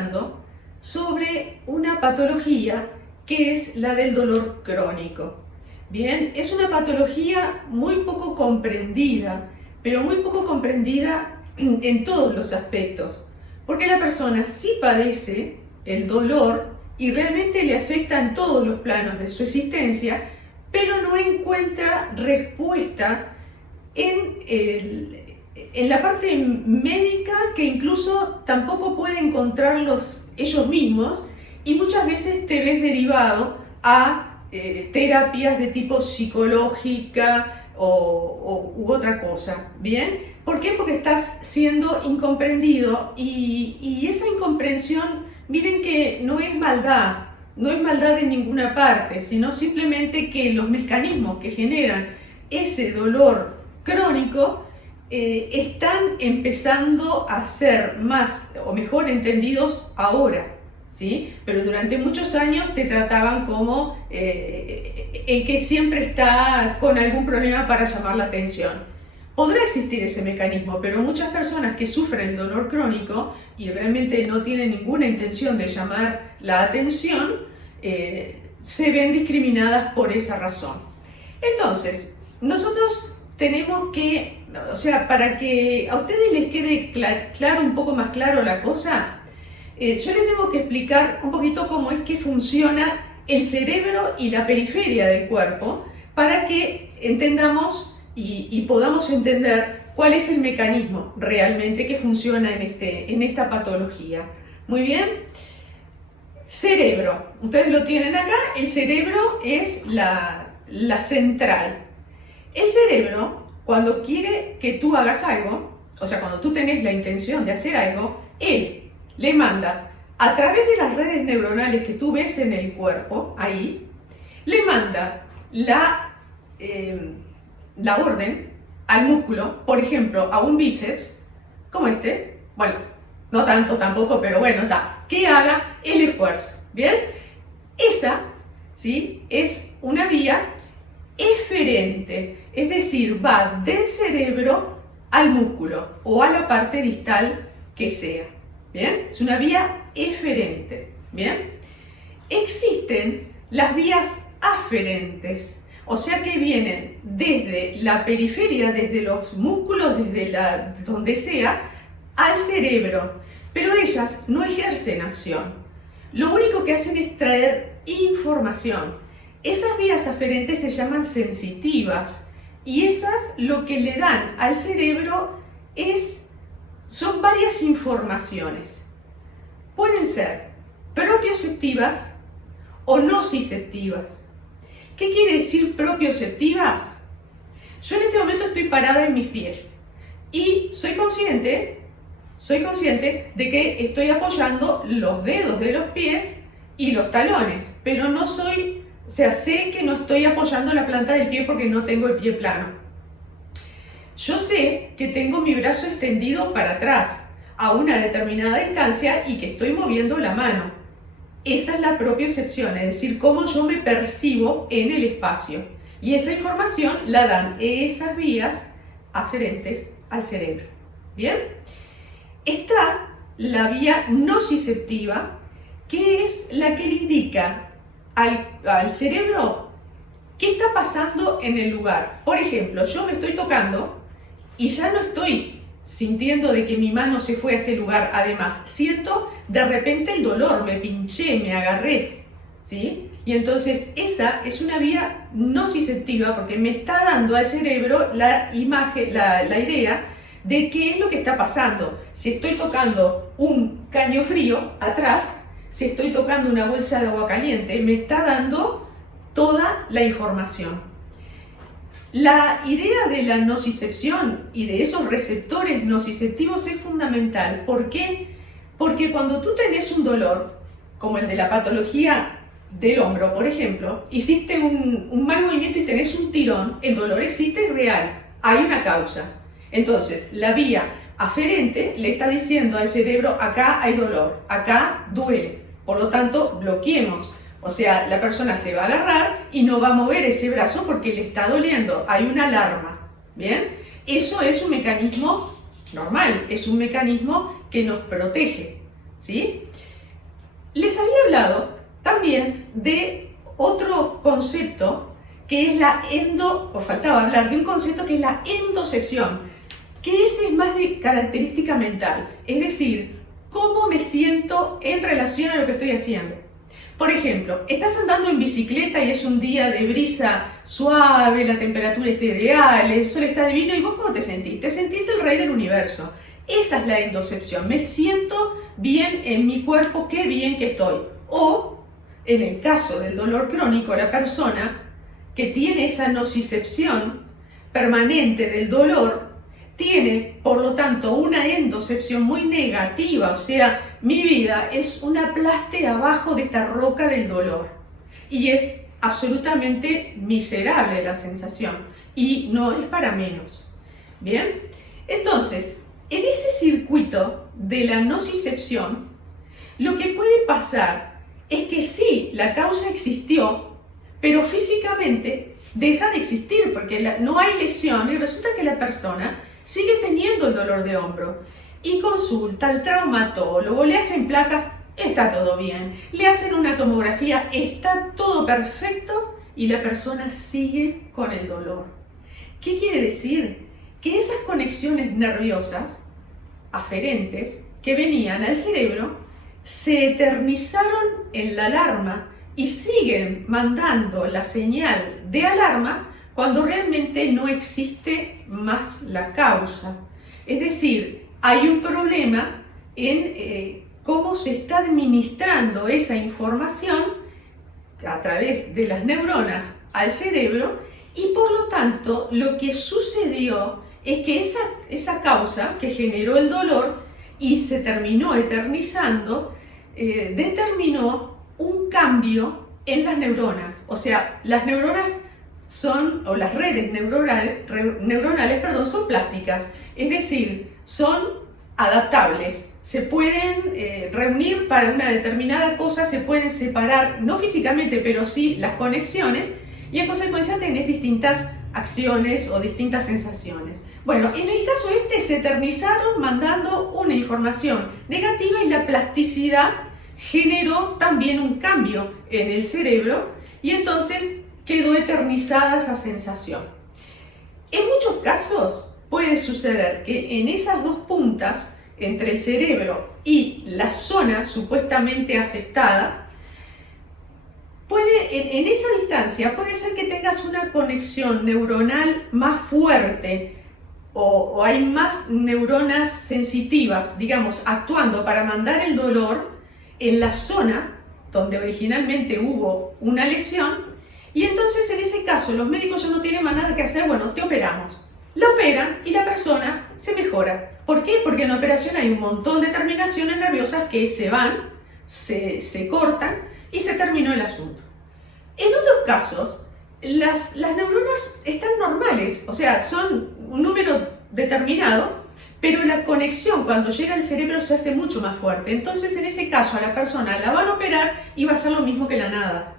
hablando sobre una patología que es la del dolor crónico. Bien, es una patología muy poco comprendida, pero muy poco comprendida en todos los aspectos, porque la persona sí padece el dolor y realmente le afecta en todos los planos de su existencia, pero no encuentra respuesta en la parte médica, que incluso tampoco puede encontrarlos ellos mismos, y muchas veces te ves derivado a terapias de tipo psicológica u otra cosa. ¿Bien? ¿Por qué? Porque estás siendo incomprendido, y esa incomprensión, miren que no es maldad, no es maldad en ninguna parte, sino simplemente que los mecanismos que generan ese dolor crónico están empezando a ser más o mejor entendidos ahora, ¿sí? Pero durante muchos años te trataban como el que siempre está con algún problema para llamar la atención. Podrá existir ese mecanismo, pero muchas personas que sufren el dolor crónico y realmente no tienen ninguna intención de llamar la atención, se ven discriminadas por esa razón. Entonces, nosotros tenemos que, o sea, para que a ustedes les quede claro, un poco más claro la cosa, yo les tengo que explicar un poquito cómo es que funciona el cerebro y la periferia del cuerpo, para que entendamos y podamos entender cuál es el mecanismo realmente que funciona en esta patología. Muy bien. Cerebro, ustedes lo tienen acá. El cerebro es la central. El cerebro, cuando quiere que tú hagas algo, o sea, cuando tú tenés la intención de hacer algo, él le manda a través de las redes neuronales que tú ves en el cuerpo, ahí, le manda la orden al músculo, por ejemplo, a un bíceps, como este, bueno, no tanto tampoco, pero bueno, está, que haga el esfuerzo, ¿bien? Esa, ¿sí?, es una vía eferente, es decir, va del cerebro al músculo o a la parte distal que sea, ¿bien? Es una vía eferente, ¿bien? Existen las vías aferentes, o sea que vienen desde la periferia, desde los músculos, desde donde sea, al cerebro, pero ellas no ejercen acción. Lo único que hacen es traer información. Esas vías aferentes se llaman sensitivas, y esas lo que le dan al cerebro son varias informaciones. Pueden ser propioceptivas o nociceptivas. ¿Qué quiere decir propioceptivas? Yo en este momento estoy parada en mis pies y soy consciente de que estoy apoyando los dedos de los pies y los talones, pero no soy, o sea, sé que no estoy apoyando la planta del pie porque no tengo el pie plano. Yo sé que tengo mi brazo extendido para atrás a una determinada distancia y que estoy moviendo la mano. Esa es la propiocepción, es decir, cómo yo me percibo en el espacio. Y esa información la dan esas vías aferentes al cerebro. ¿Bien? Está la vía nociceptiva, que es la que le indica al cerebro qué está pasando en el lugar. Por ejemplo, yo me estoy tocando y ya no estoy sintiendo de que mi mano se fue a este lugar. Además, siento de repente el dolor, me pinché, me agarré, ¿sí? Y entonces esa es una vía nociceptiva, porque me está dando al cerebro la imagen, la idea de qué es lo que está pasando. Si estoy tocando un caño frío atrás, si estoy tocando una bolsa de agua caliente, me está dando toda la información. La idea de la nocicepción y de esos receptores nociceptivos es fundamental. ¿Por qué? Porque cuando tú tenés un dolor, como el de la patología del hombro, por ejemplo, hiciste un mal movimiento y tenés un tirón, el dolor existe, es real, hay una causa. Entonces, la vía aferente le está diciendo al cerebro, acá hay dolor, acá duele, por lo tanto, bloqueemos. O sea, la persona se va a agarrar y no va a mover ese brazo porque le está doliendo. Hay una alarma. ¿Bien? Eso es un mecanismo normal, es un mecanismo que nos protege. ¿Sí? Les había hablado también de otro concepto que es faltaba hablar de un concepto que es la endocepción, que ese es más de característica mental, es decir, cómo me siento en relación a lo que estoy haciendo. Por ejemplo, estás andando en bicicleta y es un día de brisa suave, la temperatura está ideal, el sol está divino, ¿y vos cómo te sentís? Te sentís el rey del universo. Esa es la endocepción, me siento bien en mi cuerpo, qué bien que estoy. O, en el caso del dolor crónico, la persona que tiene esa nocicepción permanente del dolor, tiene, por lo tanto, una endocepción muy negativa, o sea, mi vida es un aplaste abajo de esta roca del dolor. Y es absolutamente miserable la sensación, y no es para menos. ¿Bien? Entonces, en ese circuito de la nocicepción, lo que puede pasar es que sí, la causa existió, pero físicamente deja de existir porque no hay lesión y resulta que la persona sigue teniendo el dolor de hombro y consulta al traumatólogo, le hacen placas, está todo bien, le hacen una tomografía, está todo perfecto y la persona sigue con el dolor. ¿Qué quiere decir? Que esas conexiones nerviosas aferentes que venían al cerebro se eternizaron en la alarma y siguen mandando la señal de alarma cuando realmente no existe más la causa. Es decir, hay un problema en cómo se está administrando esa información a través de las neuronas al cerebro y por lo tanto lo que sucedió es que esa causa que generó el dolor y se terminó eternizando, determinó un cambio en las neuronas. O sea, las neuronas o las redes neuronales, son plásticas, es decir, son adaptables, se pueden reunir para una determinada cosa, se pueden separar, no físicamente, pero sí las conexiones, y en consecuencia tenés distintas acciones o distintas sensaciones. Bueno, en el caso se eternizaron mandando una información negativa y la plasticidad generó también un cambio en el cerebro y entonces quedó eternizada esa sensación. En muchos casos puede suceder que en esas dos puntas, entre el cerebro y la zona supuestamente afectada, en esa distancia puede ser que tengas una conexión neuronal más fuerte o hay más neuronas sensitivas, digamos, actuando para mandar el dolor en la zona donde originalmente hubo una lesión y entonces en ese caso los médicos ya no tienen más nada que hacer, bueno, te operamos. La operan y la persona se mejora. ¿Por qué? Porque en la operación hay un montón de terminaciones nerviosas que se van, se cortan y se terminó el asunto. En otros casos, las neuronas están normales, o sea, son un número determinado, pero la conexión cuando llega al cerebro se hace mucho más fuerte. Entonces, en ese caso, a la persona la van a operar y va a ser lo mismo que la nada.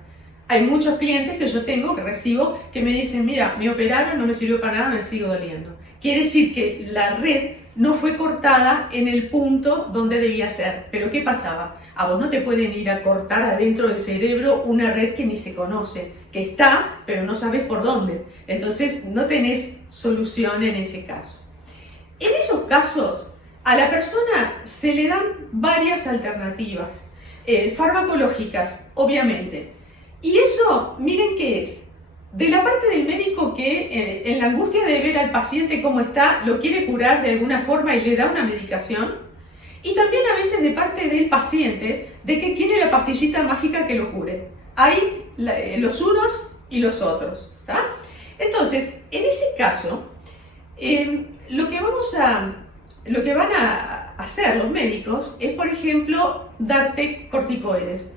Hay muchos clientes que yo tengo, que recibo, que me dicen, mira, me operaron, no me sirvió para nada, me sigo doliendo. Quiere decir que la red no fue cortada en el punto donde debía ser. Pero ¿qué pasaba? A vos no te pueden ir a cortar adentro del cerebro una red que ni se conoce, que está, pero no sabes por dónde. Entonces no tenés solución en ese caso. En esos casos, a la persona se le dan varias alternativas, farmacológicas, obviamente. Y eso, miren qué es. De la parte del médico que en la angustia de ver al paciente cómo está, lo quiere curar de alguna forma y le da una medicación. Y también a veces de parte del paciente de que quiere la pastillita mágica que lo cure. Hay los unos y los otros. ¿Tá? Entonces, en ese caso, lo que van a hacer los médicos es, por ejemplo, darte corticoides.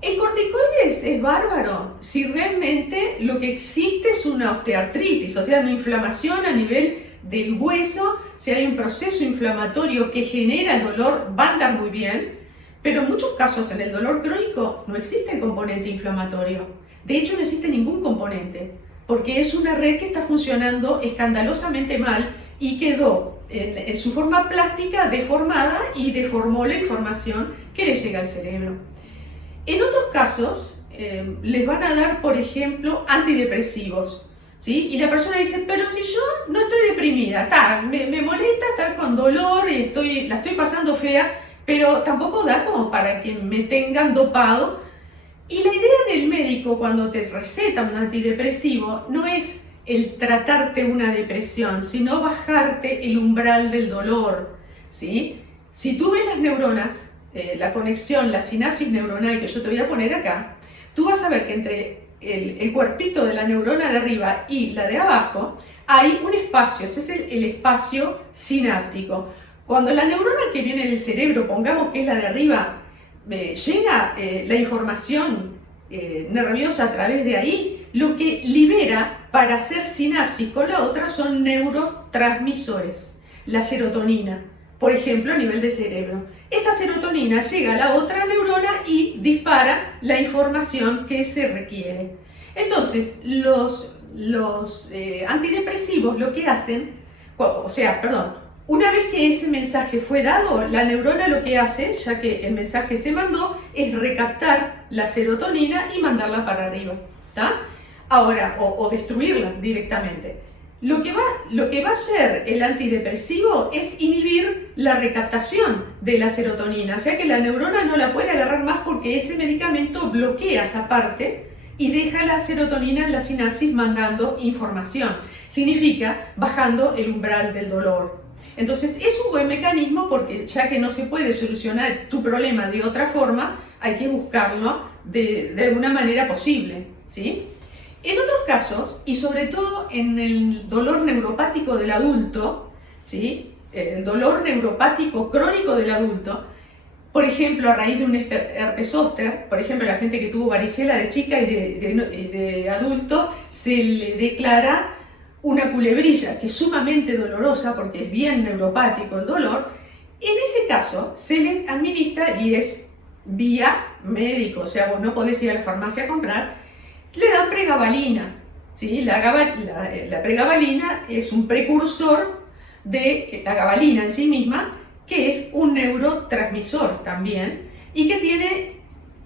El corticoides es bárbaro si realmente lo que existe es una osteoartritis, o sea, una inflamación a nivel del hueso. Si hay un proceso inflamatorio que genera el dolor, va a andar muy bien, pero en muchos casos en el dolor crónico no existe el componente inflamatorio. De hecho, no existe ningún componente, porque es una red que está funcionando escandalosamente mal y quedó en su forma plástica deformada y deformó la información que le llega al cerebro. En otros casos, les van a dar, por ejemplo, antidepresivos, ¿sí? Y la persona dice, pero si yo no estoy deprimida, me molesta estar con dolor y la estoy pasando fea, pero tampoco da como para que me tengan dopado. Y la idea del médico cuando te receta un antidepresivo no es el tratarte una depresión, sino bajarte el umbral del dolor, ¿sí? Si tú ves las neuronas, la conexión, la sinapsis neuronal que yo te voy a poner acá, tú vas a ver que entre el cuerpito de la neurona de arriba y la de abajo hay un espacio, ese es el espacio sináptico. Cuando la neurona que viene del cerebro, pongamos que es la de arriba, llega la información nerviosa a través de ahí, lo que libera para hacer sinapsis con la otra son neurotransmisores, la serotonina, por ejemplo, a nivel de cerebro. Esa serotonina llega a la otra neurona y dispara la información que se requiere. Entonces, los antidepresivos lo que hacen, una vez que ese mensaje fue dado, la neurona lo que hace, ya que el mensaje se mandó, es recaptar la serotonina y mandarla para arriba, ¿tá? Ahora, o destruirla directamente. Lo que va a hacer el antidepresivo es inhibir la recaptación de la serotonina, o sea que la neurona no la puede agarrar más porque ese medicamento bloquea esa parte y deja la serotonina en la sinapsis mandando información. Significa bajando el umbral del dolor. Entonces es un buen mecanismo porque ya que no se puede solucionar tu problema de otra forma, hay que buscarlo de alguna manera posible, ¿sí? En otros casos, y sobre todo en el dolor neuropático del adulto, ¿sí? El dolor neuropático crónico del adulto, por ejemplo, a raíz de un herpes zóster, por ejemplo, la gente que tuvo varicela de chica y de adulto, se le declara una culebrilla que es sumamente dolorosa porque es bien neuropático el dolor. En ese caso, se le administra y es vía médico, o sea, vos no podés ir a la farmacia a comprar. Le dan pregabalina, ¿sí? La pregabalina es un precursor de la gabalina en sí misma, que es un neurotransmisor también, y que tiene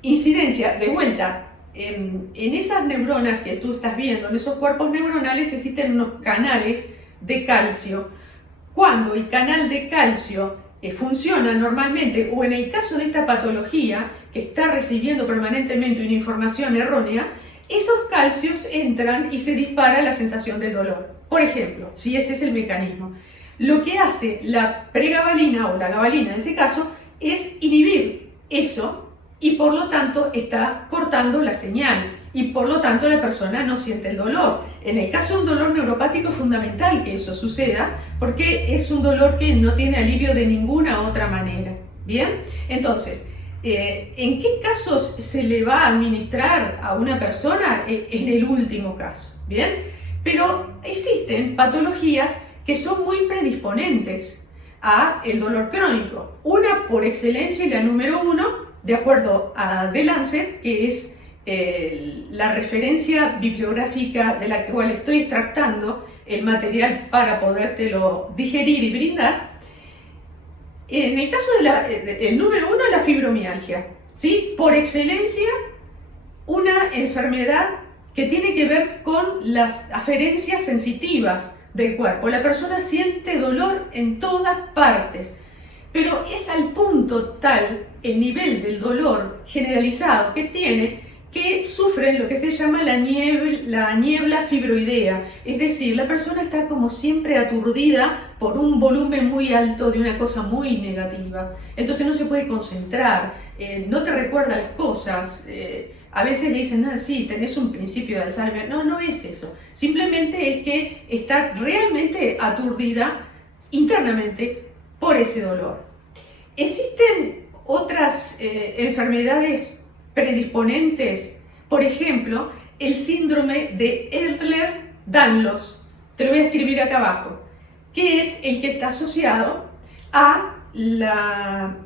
incidencia de vuelta en esas neuronas que tú estás viendo, en esos cuerpos neuronales existen unos canales de calcio. Cuando el canal de calcio funciona normalmente, o en el caso de esta patología, que está recibiendo permanentemente una información errónea, esos calcios entran y se dispara la sensación del dolor. Por ejemplo, si ese es el mecanismo, lo que hace la pregabalina o la gabalina en ese caso es inhibir eso y por lo tanto está cortando la señal y por lo tanto la persona no siente el dolor. En el caso de un dolor neuropático es fundamental que eso suceda porque es un dolor que no tiene alivio de ninguna otra manera. ¿Bien? Entonces, ¿en qué casos se le va a administrar a una persona? En el último caso, ¿bien? Pero existen patologías que son muy predisponentes a el dolor crónico. Una por excelencia y la número uno, de acuerdo a The Lancet, que es la referencia bibliográfica de la cual estoy extractando el material para podértelo digerir y brindar. En el caso el número uno, la fibromialgia, ¿sí? Por excelencia, una enfermedad que tiene que ver con las aferencias sensitivas del cuerpo. La persona siente dolor en todas partes, pero es al punto tal el nivel del dolor generalizado que tiene que sufre lo que se llama la niebla fibroidea, es decir, la persona está como siempre aturdida por un volumen muy alto de una cosa muy negativa, entonces no se puede concentrar, no te recuerda las cosas, a veces le dicen, ah, sí, tenés un principio de Alzheimer, no es eso, simplemente es que está realmente aturdida internamente por ese dolor. Existen otras enfermedades predisponentes, por ejemplo, el síndrome de Ehlers-Danlos, te lo voy a escribir acá abajo, que es el que está asociado a la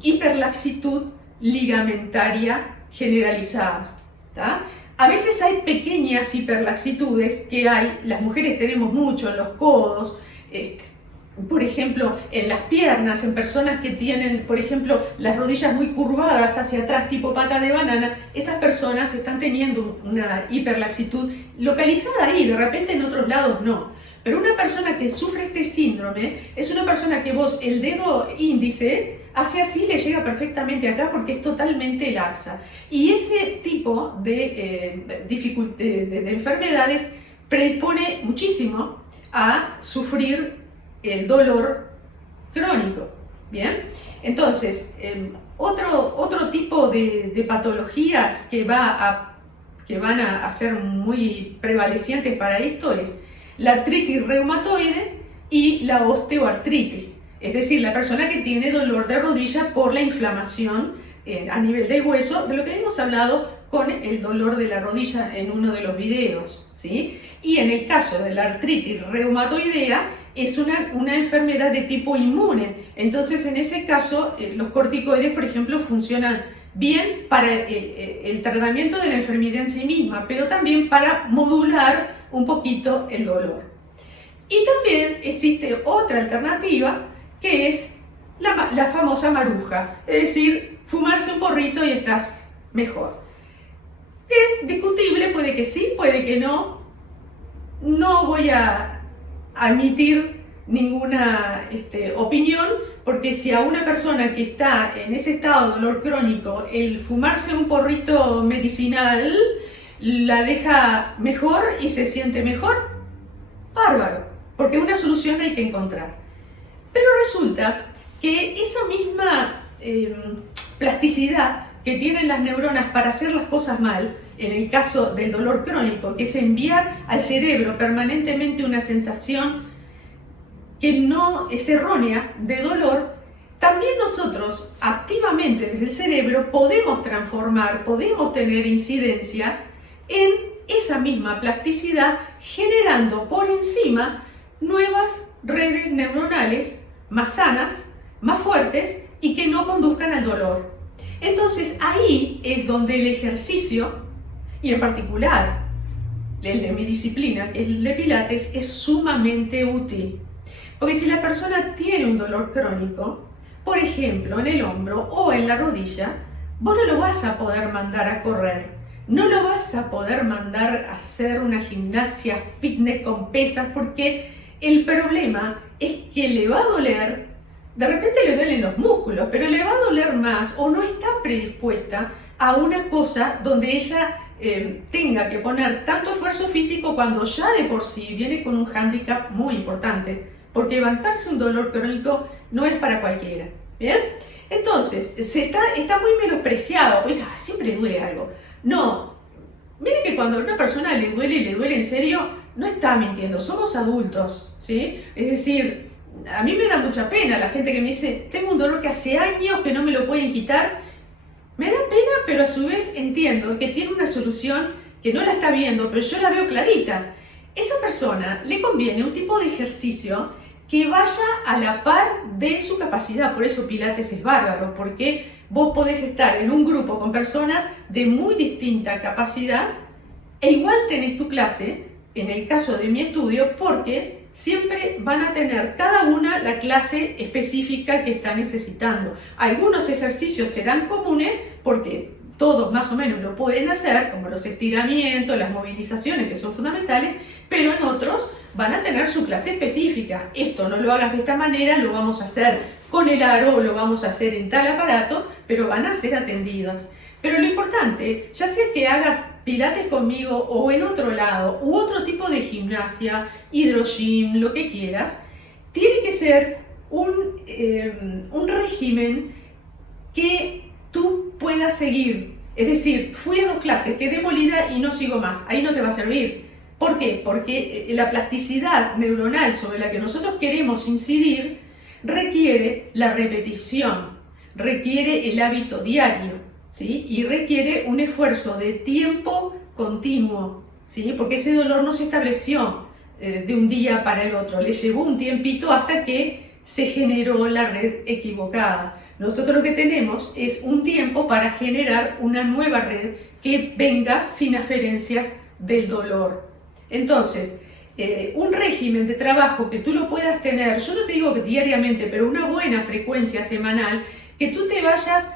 hiperlaxitud ligamentaria generalizada, ¿tá? A veces hay pequeñas hiperlaxitudes que las mujeres tenemos mucho en los codos, por ejemplo, en las piernas, en personas que tienen, por ejemplo, las rodillas muy curvadas hacia atrás, tipo pata de banana, esas personas están teniendo una hiperlaxitud localizada ahí, de repente en otros lados no. Pero una persona que sufre este síndrome es una persona que vos, el dedo índice, hace así, le llega perfectamente acá porque es totalmente laxa. Y ese tipo de enfermedades predispone muchísimo a sufrir el dolor crónico. Bien, entonces, otro tipo de patologías que van a ser muy prevalecientes para esto es la artritis reumatoide y la osteoartritis, es decir, la persona que tiene dolor de rodilla por la inflamación a nivel del hueso, de lo que hemos hablado con el dolor de la rodilla en uno de los videos, ¿sí? Y en el caso de la artritis reumatoidea, es una enfermedad de tipo inmune. Entonces, en ese caso, los corticoides, por ejemplo, funcionan bien para el tratamiento de la enfermedad en sí misma, pero también para modular un poquito el dolor. Y también existe otra alternativa, que es la famosa maruja, es decir, fumarse un porrito y estás mejor. Es discutible, puede que sí, puede que no. No voy a emitir ninguna opinión, porque si a una persona que está en ese estado de dolor crónico, el fumarse un porrito medicinal la deja mejor y se siente mejor, bárbaro, porque una solución hay que encontrar. Pero resulta que esa misma plasticidad que tienen las neuronas para hacer las cosas mal, en el caso del dolor crónico, que es enviar al cerebro permanentemente una sensación que no es errónea de dolor, también nosotros activamente desde el cerebro podemos transformar, podemos tener incidencia en esa misma plasticidad, generando por encima nuevas redes neuronales más sanas, más fuertes y que no conduzcan al dolor. Entonces ahí es donde el ejercicio, y en particular el de mi disciplina, el de Pilates, es sumamente útil. Porque si la persona tiene un dolor crónico, por ejemplo en el hombro o en la rodilla, vos no lo vas a poder mandar a correr, no lo vas a poder mandar a hacer una gimnasia fitness con pesas, porque el problema es que le va a doler, de repente le duelen los músculos, pero le va a doler más o no está predispuesta a una cosa donde ella tenga que poner tanto esfuerzo físico cuando ya de por sí viene con un hándicap muy importante, porque bancarse un dolor crónico no es para cualquiera. ¿Bien? Entonces, está muy menospreciado, pues siempre duele algo. No, miren que cuando a una persona le duele en serio, no está mintiendo, somos adultos, ¿sí? Es decir, a mí me da mucha pena la gente que me dice, tengo un dolor que hace años que no me lo pueden quitar. Me da pena, pero a su vez entiendo que tiene una solución que no la está viendo, pero yo la veo clarita. Esa persona le conviene un tipo de ejercicio que vaya a la par de su capacidad. Por eso Pilates es bárbaro, porque vos podés estar en un grupo con personas de muy distinta capacidad e igual tenés tu clase, en el caso de mi estudio, porque siempre van a tener cada una la clase específica que está necesitando. Algunos ejercicios serán comunes porque todos más o menos lo pueden hacer, como los estiramientos, las movilizaciones que son fundamentales, pero en otros van a tener su clase específica. Esto no lo hagas de esta manera, lo vamos a hacer con el aro o lo vamos a hacer en tal aparato, pero van a ser atendidas. Pero lo importante, ya sea que hagas Pilates conmigo o en otro lado, u otro tipo de gimnasia, hidrogym, lo que quieras, tiene que ser un régimen que tú puedas seguir. Es decir, fui a 2 clases, quedé molida y no sigo más. Ahí no te va a servir. ¿Por qué? Porque la plasticidad neuronal sobre la que nosotros queremos incidir requiere la repetición, requiere el hábito diario, ¿sí? Y requiere un esfuerzo de tiempo continuo, ¿sí? Porque ese dolor no se estableció de un día para el otro, le llevó un tiempito hasta que se generó la red equivocada. Nosotros lo que tenemos es un tiempo para generar una nueva red que venga sin aferencias del dolor. Entonces, un régimen de trabajo que tú lo puedas tener, yo no te digo que diariamente, pero una buena frecuencia semanal, que tú te vayas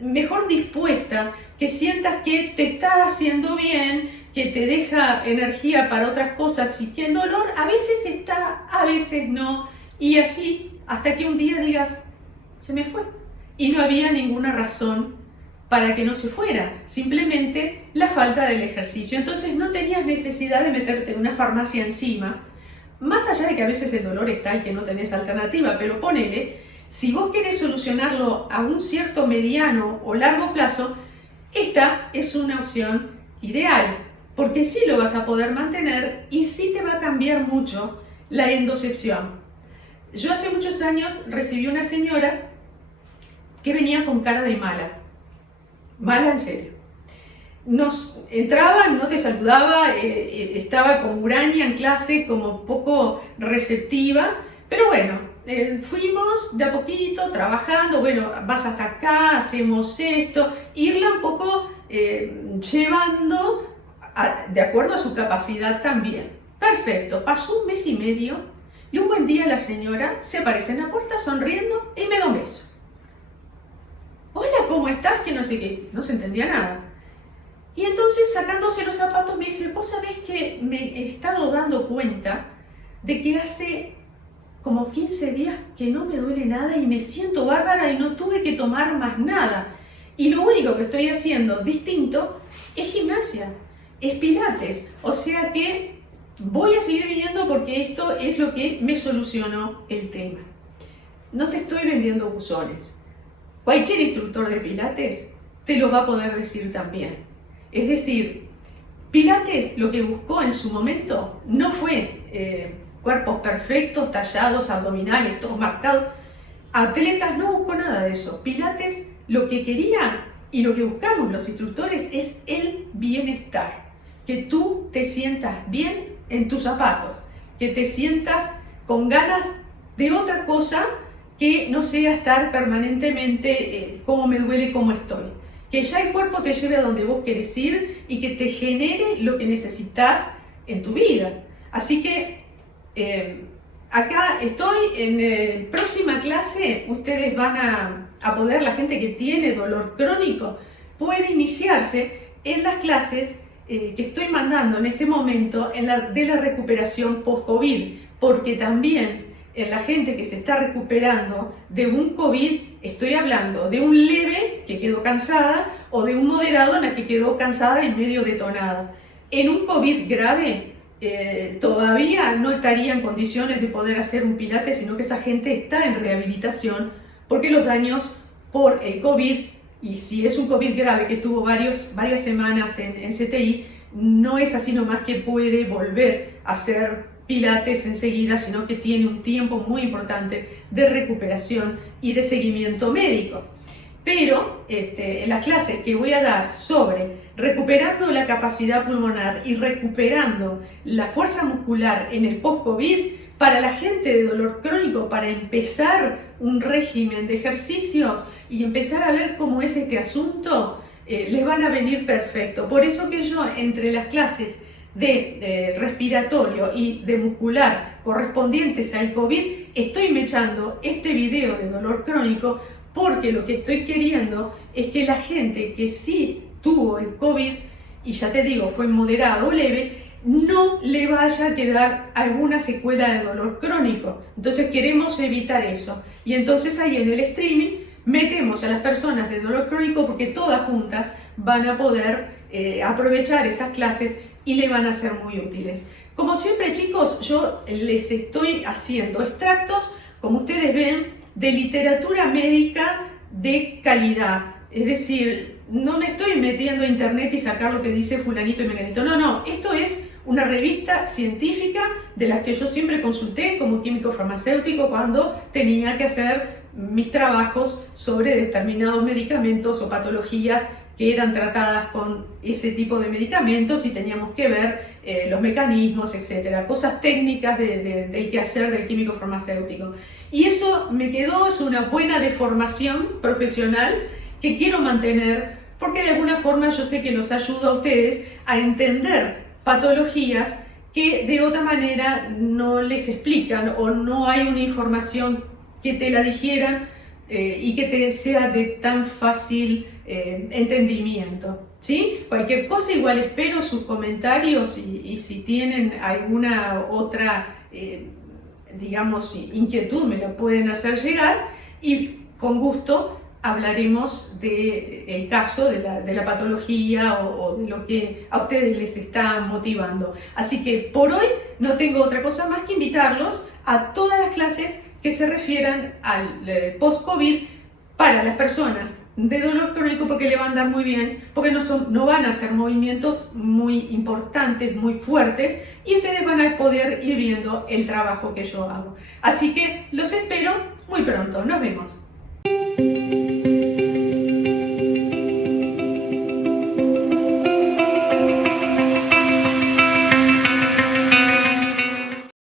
mejor dispuesta, que sientas que te está haciendo bien, que te deja energía para otras cosas y que el dolor a veces está, a veces no, y así hasta que un día digas, se me fue. Y no había ninguna razón para que no se fuera, simplemente la falta del ejercicio. Entonces no tenías necesidad de meterte en una farmacia encima, más allá de que a veces el dolor está y que no tenés alternativa, pero ponele, si vos querés solucionarlo a un cierto mediano o largo plazo, esta es una opción ideal, porque sí lo vas a poder mantener y sí te va a cambiar mucho la endocepción. Yo hace muchos años recibí una señora que venía con cara de mala en serio. Nos entraba, no te saludaba, estaba con huraña en clase, como poco receptiva, pero bueno, fuimos de a poquito trabajando, bueno, vas hasta acá, hacemos esto, irla un poco llevando de acuerdo a su capacidad también. Perfecto, pasó un mes y medio y un buen día la señora se aparece en la puerta sonriendo y me da un beso. Hola, ¿cómo estás? Que no sé qué, no se entendía nada. Y entonces sacándose los zapatos me dice, vos sabés que me he estado dando cuenta de que hace como 15 días que no me duele nada y me siento bárbara y no tuve que tomar más nada. Y lo único que estoy haciendo distinto es gimnasia, es pilates. O sea que voy a seguir viniendo porque esto es lo que me solucionó el tema. No te estoy vendiendo buzones. Cualquier instructor de pilates te lo va a poder decir también. Es decir, pilates lo que buscó en su momento no fue cuerpos perfectos, tallados, abdominales, todos marcados. Atletas no buscó nada de eso. Pilates lo que quería y lo que buscamos los instructores es el bienestar. Que tú te sientas bien en tus zapatos, que te sientas con ganas de otra cosa que no sea estar permanentemente cómo me duele, cómo estoy. Que ya el cuerpo te lleve a donde vos querés ir y que te genere lo que necesitas en tu vida. Así que acá estoy en próxima clase, ustedes van a poder, la gente que tiene dolor crónico, puede iniciarse en las clases que estoy mandando en este momento de la recuperación post-COVID, porque también en la gente que se está recuperando de un COVID, estoy hablando de un leve que quedó cansada o de un moderado en la que quedó cansada y medio detonada. En un COVID grave todavía no estaría en condiciones de poder hacer un pilates, sino que esa gente está en rehabilitación porque los daños por el COVID, y si es un COVID grave que estuvo varias semanas en CTI, no es así nomás que puede volver a hacer pilates enseguida, sino que tiene un tiempo muy importante de recuperación y de seguimiento médico. Pero en la clase que voy a dar sobre recuperando la capacidad pulmonar y recuperando la fuerza muscular en el post-COVID, para la gente de dolor crónico, para empezar un régimen de ejercicios y empezar a ver cómo es este asunto, les van a venir perfecto. Por eso que yo entre las clases de respiratorio y de muscular correspondientes al COVID, estoy mechando este video de dolor crónico porque lo que estoy queriendo es que la gente que sí tuvo el COVID, y ya te digo, fue moderado o leve, no le vaya a quedar alguna secuela de dolor crónico. Entonces queremos evitar eso. Y entonces ahí en el streaming metemos a las personas de dolor crónico porque todas juntas van a poder aprovechar esas clases y le van a ser muy útiles. Como siempre, chicos, yo les estoy haciendo extractos, como ustedes ven, de literatura médica de calidad. Es decir, no me estoy metiendo a internet y sacar lo que dice fulanito y menganito. No, esto es una revista científica de las que yo siempre consulté como químico farmacéutico cuando tenía que hacer mis trabajos sobre determinados medicamentos o patologías que eran tratadas con ese tipo de medicamentos y teníamos que ver los mecanismos, etcétera, cosas técnicas del quehacer del químico farmacéutico. Y eso me quedó, es una buena deformación profesional que quiero mantener porque de alguna forma yo sé que los ayuda a ustedes a entender patologías que de otra manera no les explican o no hay una información que te la dijeran y que te sea de tan fácil entendimiento. ¿Sí? Cualquier cosa, igual espero sus comentarios y si tienen alguna otra, digamos, inquietud, me la pueden hacer llegar y con gusto hablaremos del caso de la patología o de lo que a ustedes les está motivando. Así que por hoy no tengo otra cosa más que invitarlos a todas las clases que se refieran al post-COVID para las personas de dolor crónico, porque le van a andar muy bien, porque no van a hacer movimientos muy importantes, muy fuertes, y ustedes van a poder ir viendo el trabajo que yo hago. Así que los espero muy pronto. Nos vemos.